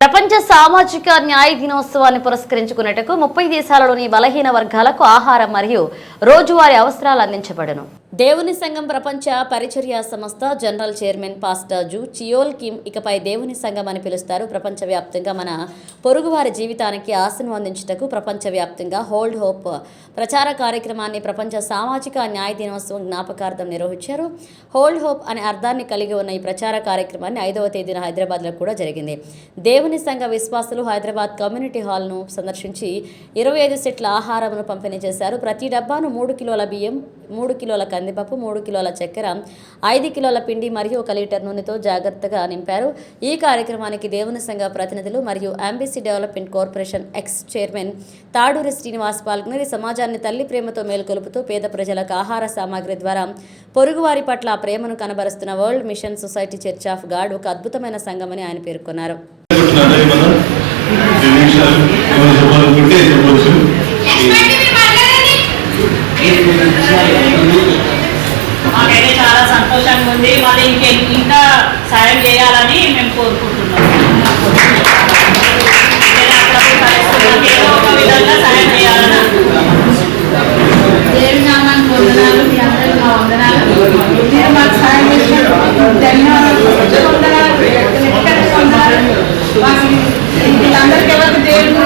ప్రపంచ సామాజిక న్యాయ దినోత్సవాన్ని పురస్కరించుకున్నట్టుకు ముప్పై దేశాలలోని బలహీన వర్గాలకు ఆహారం మరియు రోజువారీ అవసరాలు అందించబడను. దేవుని సంఘం ప్రపంచ పరిచర్య సంస్థ general chairman pastor Joo Cheol Kim ఇకపై దేవుని సంఘం అని పిలుస్తారు. ప్రపంచవ్యాప్తంగా మన పొరుగువారి జీవితానికి ఆశను అందించుటకు ప్రపంచవ్యాప్తంగా హోల్డ్ హోప్ ప్రచార కార్యక్రమాన్ని ప్రపంచ సామాజిక న్యాయ దినోత్సవం జ్ఞాపకార్థం నిర్వహించారు. హోల్డ్ హోప్ అనే అర్థాన్ని కలిగి ఉన్న ఈ ప్రచార కార్యక్రమాన్ని ఐదవ తేదీన హైదరాబాద్లో కూడా జరిగింది. దేవుని సంఘ విశ్వాసులు హైదరాబాద్ కమ్యూనిటీ హాల్ను సందర్శించి ఇరవై ఐదు సెట్ల ఆహారమును పంపిణీ చేశారు. ప్రతి డబ్బాను మూడు కిలోల బియ్యం మూడు కిలోల కందిపప్పు మూడు కిలోల చక్కెర ఐదు కిలోల పిండి మరియు ఒక లీటర్ నూనెతో జాగ్రత్తగా నింపారు. ఈ కార్యక్రమానికి దేవుని సంఘ ప్రతినిధులు మరియు MBC development corporation ex chairman Taduri Srinivas పాల్గొని సమాజాన్ని తల్లి ప్రేమతో మేల్కొలుపుతూ పేద ప్రజలకు ఆహార సామాగ్రి ద్వారా పొరుగువారి పట్ల ఆ ప్రేమను కనబరుస్తున్న world mission society church of god ఒక అద్భుతమైన సంఘమని ఆయన పేర్కొన్నారు. మాకైతే చాలా సంతోషంగా ఉంది. మరి ఇంకే ఇంకా సాయం చేయాలని మేము కోరుకుంటున్నాం. ఒక విధంగా సాయం చేయాలని అనుకుంటున్నాను. వందనాలు మీ అందరూ మా వందనాలు మీరు మాకు సాయం చేసినందుకు ధన్యవాదాలు వందనాలు మాకు వీళ్ళందరికీ ఎవరికి దేవుడు